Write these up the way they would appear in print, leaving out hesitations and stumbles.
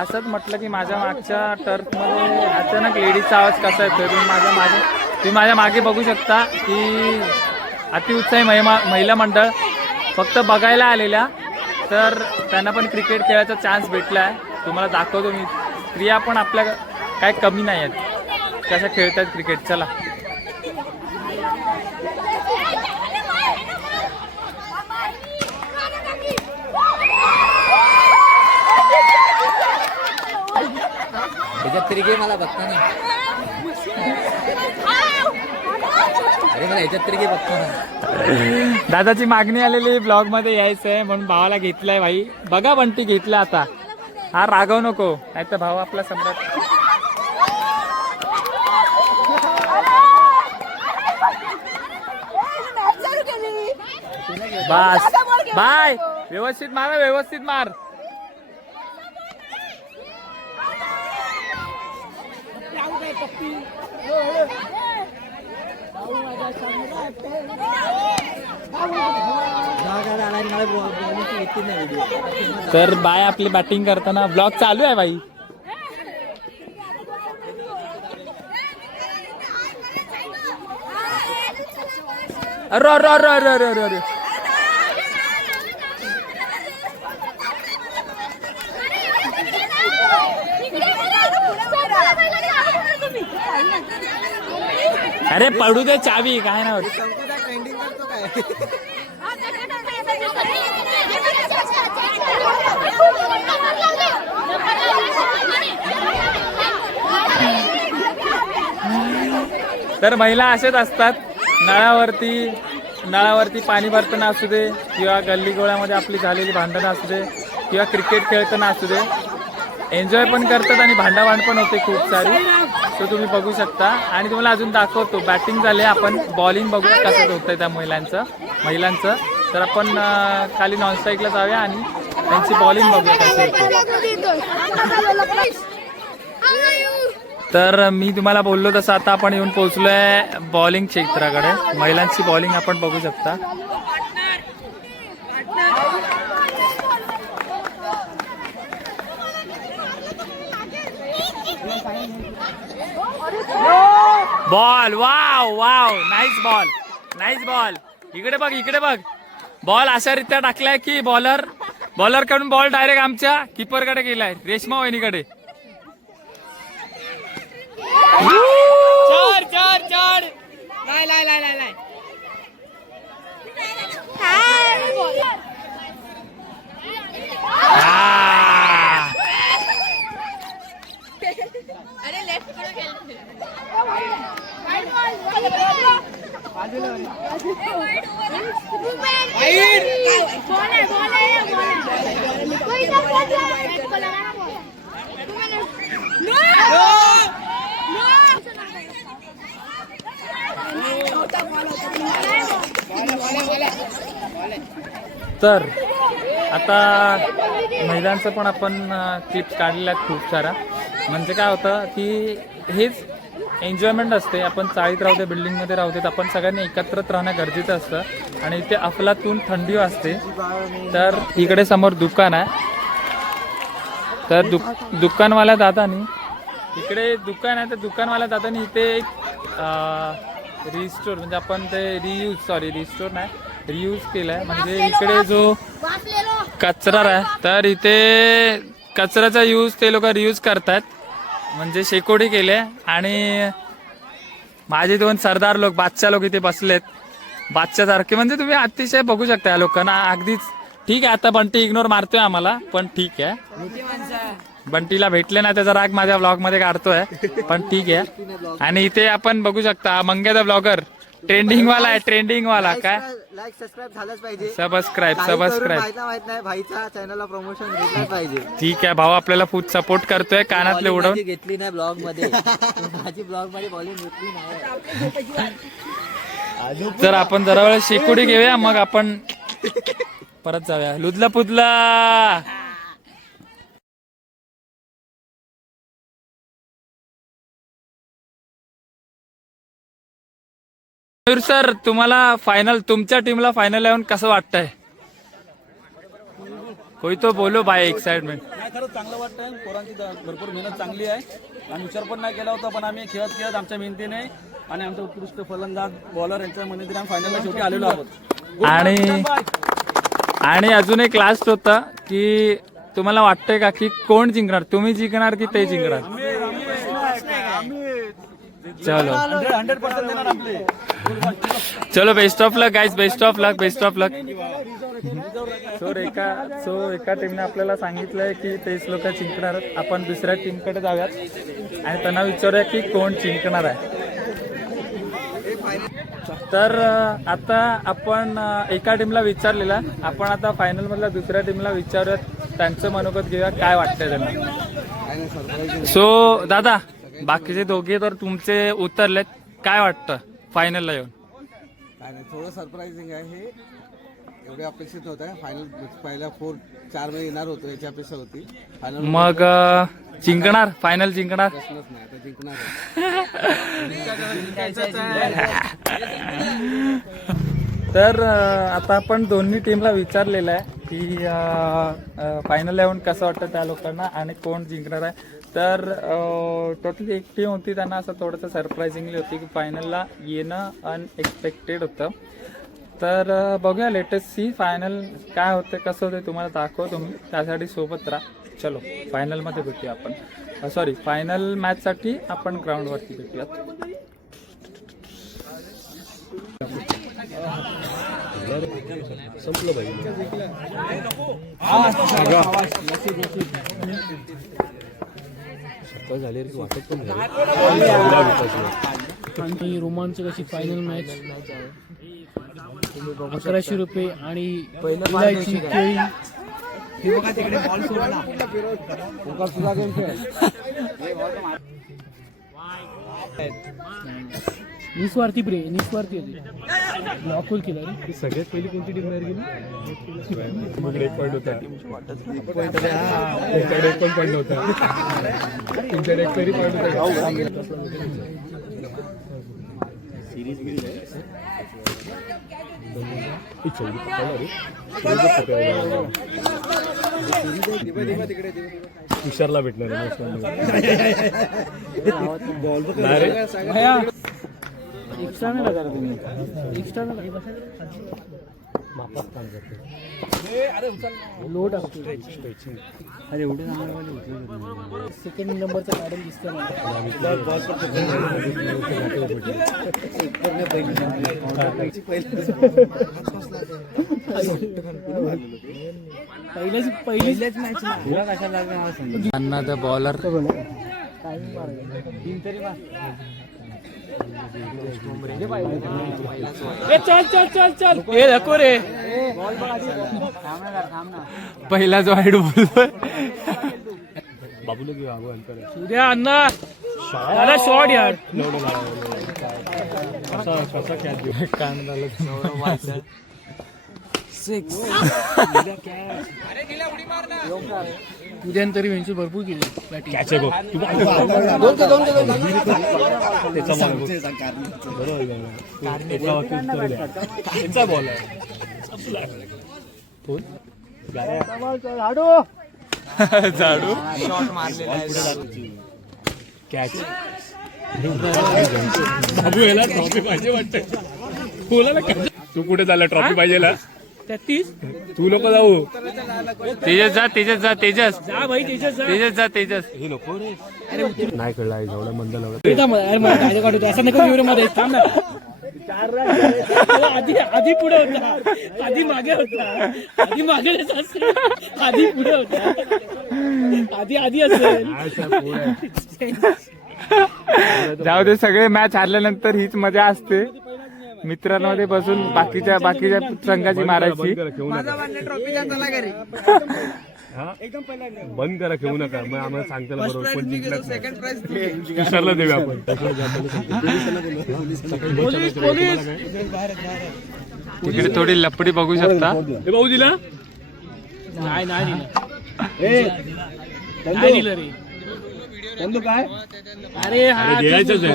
असंच म्हटलं की माझ्या मागच्या टर्फमध्ये अचानक लेडीजचा आवाज कसा येतोय तुम्ही माझ्या मागे बघू शकता की अतिउत्साही महिला मंडळ फक्त बघायला आलेल्या, तर त्यांना पण क्रिकेट खेळायचा चान्स भेटला आहे. तुम्हाला दाखवतो मी. स्त्रिया पण आपल्या काय कमी नाही आहेत, कशा खेळतात क्रिकेट. चला ह्याच्यात तरी घे मला बघता ना. अरे मला ह्याच्यात तरी घे बघता ना. दादाची मागणी आलेली ब्लॉग मध्ये यायचं आहे म्हणून भावाला घेतलाय. भाई बघा बंटी घेतला आता. हा रागव नको, नाही तर भाऊ आपला सम्राट. बस बाय, व्यवस्थित मारा, व्यवस्थित मार. तर बाय आपली बॅटिंग करताना ब्लॉग चालू आहे भाई. अरे अरे अरे अरे अरे अरे अरे अरे पडू दे चावी, काय ना ट्रेंडिंग करतो काय. तर महिला असेच असतात. नळावरती पाणी भरताना असू दे किंवा गल्ली गोळ्यामध्ये आपली झालेली भांडणं असू दे किंवा क्रिकेट खेळताना असू दे, एन्जॉय पण करतात आणि भांडाभांड पण होते खूप सारी. तो तुम्ही बघू शकता. आणि तुम्हाला अजून दाखवतो. बॅटिंग झाले, आपण बॉलिंग बघूया कसं होतंय त्या महिलांचं. तर आपण खाली नॉनस्ट्राईकला जाऊया आणि त्यांची बॉलिंग बघूया कशी होते. तर मी तुम्हाला बोललो तसं आता आपण येऊन पोहोचलोय बॉलिंग क्षेत्राकडे. महिलांची बॉलिंग आपण बघू शकता. Ball, wow wow, nice ball. इकडे बघ. बॉल अशा रीत्या टाकलाय की बॉलर कडून बॉल डायरेक्ट आमच्या कीपर कडे गेलाय, रेश्मा वहिनीकडे. चढ. नाही. अरे लेफ्ट कडे गेले. तर आता महिलांचं पण आपण क्लिप्स काढलेल्या आहेत खूप साऱ्या. म्हणजे काय होतं की हेच एन्जॉयमेंट असते. आपण चाळीत राहते, बिल्डिंगमध्ये राहते, आपण सगळ्यांनी एकत्रित राहणं गरजेचं असतं. आणि इथे अफलातून थंडी वाजते. तर इकडे समोर दुकान आहे. तर दुकानवाल्या दादानी इकडे दुकान आहे. तर दुकानवाल्या दादानी इथे एक रिस्टोर म्हणजे आपण ते रिस्टोर नाही, रियूज केलं आहे. म्हणजे इकडे जो कचरा आहे तर इथे कचऱ्याचा यूज ते लोक रियूज करतात. म्हणजे शेकोडी केले. आणि माझे 2 सरदार लोक, बादशाह लोक इथे बसलेत, बादशासारखे. म्हणजे तुम्ही अतिशय बघू शकता या लोकांना. अगदीच ठीक आहे. आता बंटी इग्नोर मारतोय आम्हाला, पण ठीक आहे. बंटीला भेटले ना त्याचा राग माझ्या ब्लॉग मध्ये काढतोय, पण ठीक आहे. आणि इथे आपण बघू शकता मंग्याचा ब्लॉगर, ट्रेंडिंग वाला काय लाईक सबस्क्राईब झालंच पाहिजे. सबस्क्राईब माहित नाही भाईचा चॅनलला प्रमोशन भेटलं पाहिजे. ठीक आहे. भाऊ आपल्याला फूड सपोर्ट करतोय. कानातले उडवून घेतली नाही ब्लॉग मध्ये. माझी ब्लॉग मध्ये बॉलिंग घेतली नाही. तर आपण जरा वेळ शेकोडी घेऊया, मग आपण परत जाऊया लुदला पुदला. सर तुम्हाला फायनल, तुमच्या टीमला फायनल येऊन कसं वाटतंय? कोई तो बोलो बाय एक्साइटमेंट. नाही खरंच चांगलं वाटतंय. पोरांची भरपूर मेहनत चांगली आहे. आम्ही विचार पण नाही केला होता, पण आम्ही खेळत खेळत आमच्या मेहनतीने आणि आमच्या उत्कृष्ट फलंदाज बॉलर यांच्या मेहनतीने आम्ही फायनलला शेवटी आलेलो आहोत. आणि अजून एक लास्ट होतं की तुम्हाला वाटतंय का की कोण जिंकणार, तुम्ही जिंकणार की ते जिंकणार? चलो 100% देणार आपले. चलो best of luck guys, best of luck, best of luck. So एका टीमने आपल्याला सांगितलंय की तेच लोक जिंकणार. आपण दुसऱ्या टीमकडे जाऊयात आणि त्यांना विचारूया की कोण जिंकणार आहे. तर आता आपण एका टीमला विचारलेला, आपण आता फायनल मधल्या दुसऱ्या टीमला विचारूयात, त्यांचं मनोगत घेऊया काय वाटतंय त्यांना. सो दादा, बाकीचे दोघे तर तुमचे उतरलेत, काय वाटतं फायनलला येऊन? काय नाही, थोडं सरप्राइझिंग आहे हे. एवढे अपेक्षित होतं. फायनल पहिल्या 4 मध्ये येणार होतो याची अपेक्षा होती. फायनल मग जिंकणार, फायनल जिंकणार. प्रश्नच नाही, आता जिंकणार आहे. तर आता आपण दोन्ही टीमला विचारलेलं आहे की फायनल येऊन कसं वाटतं त्या लोकांना आणि कोण जिंकणार आहे. तर टोटली एक टीम होती, त्यांना असं थोडंसं सरप्रायझिंगली होती की फायनलला येणं अनएक्सपेक्टेड होतं. तर बघूया, लेटेस्ट सी फायनल काय होते, कसं होते तुम्हाला दाखवतो मी, त्यासाठी सोबत राहा. चलो फायनलमध्ये भेटूया आपण. सॉरी, फायनल मॅचसाठी आपण ग्राउंडवरती भेटूयात. आणि रोमांचक अशी फायनल मॅच. 1100 रुपये आणि इलायची केळी. निस्वार्थी निस्वार्थी होती. ब्लॉकहोल केला रे. सगळ्यात पहिली कोणती टीम बाहेर गेली? एक पॉईंट होता, तुमच्याकडे एक पण पॉईंट होता, तुमच्याकडे एक तरी पॉईंट होता. तुषारला भेटणार एक्स्ट्रा नाही लगा तुम्ही. एक्स्ट्रा नाही लोड असतो. अरे एवढे सेकंड नंबरचं मॅडम दिसतं ना. पहिल्याच मॅच अन्ना द बॉलर. चल चल चल चल. हे नको रे. पहिला जो वाईड बोलतोय बाबूला घेऊ उद्या अण्णा त्याला शॉट यार. कसा कॅच देऊ? उद्या तरी वेंचू भरपूर केली बॅटिंग. कॅच आहे बघ. त्याचा बॉल आहे. झाडू कॅच. बाबू याला ट्रॉफी पाहिजे वाटतं. बोला तू कुठे चालला? ट्रॉफी पाहिजे. 33 तू लोक जाऊ. तेजस जा, तेजस जा, तेजस जा भाई. तेजस जा. तेजस जा, तेजस. हे नको रे. नाही कळला एवढा मंद लावला. असं नको व्हिडिओ मध्ये. थांब ना. आधी पुढे होता, आधी मागे होता, आधी मागे आधी पुढे होता, आधी असेल. जाऊ दे, सगळे मॅच हारल्यानंतर हीच मजा असते मित्रांमध्ये बसून बाकीच्या संघाची मारायची. बंद करा, खेळू नका. मग आम्हाला सांगता बरोबर कोण जिंकणार विसरला देऊ आपण. तिकडे थोडी लपडी बघू शकता. हे भाऊ दिला नाही दिलं रे. काय अरे द्यायचंच आहे.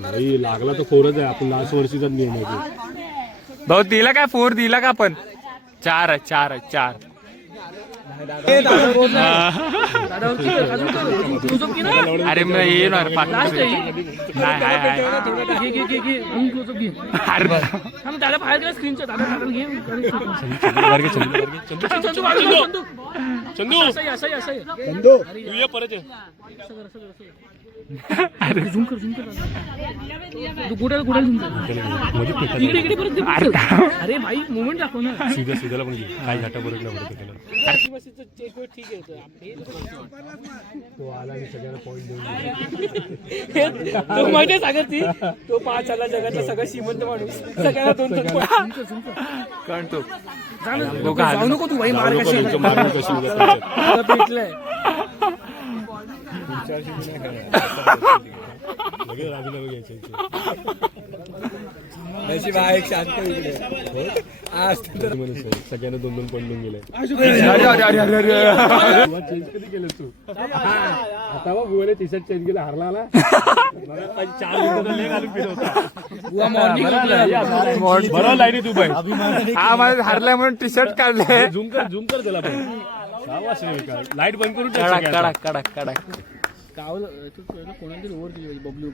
नाही लागला तर फोरच आहे. आपण लास्ट वर्षीचा नियम आहे. भाऊ दिला काय 4 दिला का पण 4 अरे मग येणार दादा बाहेर गेला स्क्रीनच्या दादा घे चंदू असं तू ये परत ये. झूम कर तू कुठे झूम कर इकडे परत अरे भाई मुवमेंट दाखव ना सुद्याला पण घे. काय घाटा बरोबर ठीक आहे तो आला आणि सगळ्यांना पॉईंट तो माहिती सांगत ती तो 5 आला जगातला सगळा श्रीमंत माणूस सगळ्यांना 2 कळतो जाऊ नको तू भाई मार कशी मारून कशी उद्या भेटलंय लगेच राजीनामा घ्यायचा सगळ्यांना 2-2 पॉईंट देऊन गेले. चेंज कधी केलं तू आता बघ गोव्याला टी शर्ट चेंज केलं हारला आला 4 मिनिटं लेग घालून फिरत होता. बरोबर लाईनी तू बाई हा माझं हारलाय म्हणून टी शर्ट काढले झूम कर त्याला पण लाईट बंद करून कडक गावला कोणाला ओव्हर दिली बबलू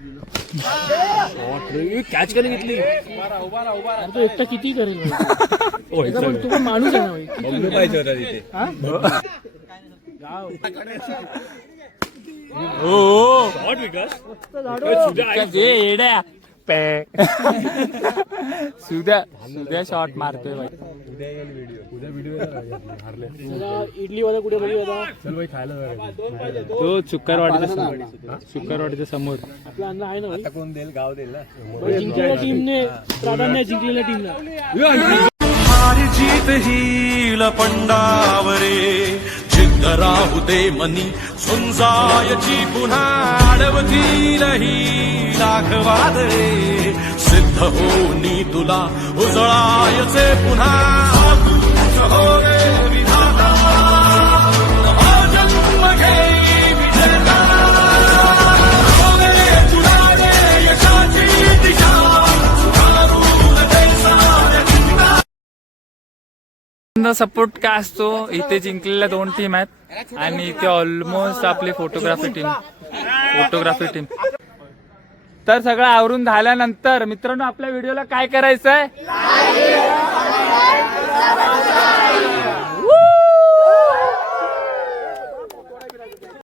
कॅच कधी घेतली अरे तो एकटा किती करेल तो पण माणूस आहे ना पाहिजे होता तिथे. शॉट विकास सुद्या शॉट मारतोय बाई. उद्या व्हिडिओ हारले. इडली वाला कुठे बघू आता चल बाई खायला जाऊया. तो शुक्रवाडीच्या समोर आपला अन्न आहे ना भाई कोण देईल गाव देईल ना. जिंकलेल्या टीमने प्राधान्य जिंकलेल्या टीमला जीत ही लपंडावरे जिद्द राहू दे मनी सुंजायची पुन्हा अडवतील ही लाख वादळे सिद्ध होनी तुला उजळायचे पुन्हा हो रे विधाता नवा जन्म घेई विजेता हो रे तुला रे यशाची दिशा सुधारून दे साऱ्या चिंता. सपोर्ट काय असतो इथे जिंकलेल्या 2 टीम आहेत आणि इथे ऑलमोस्ट आपली फोटोग्राफी टीम तर सगळं आवरून झाल्यानंतर मित्रांनो आपल्या व्हिडिओला काय करायचंय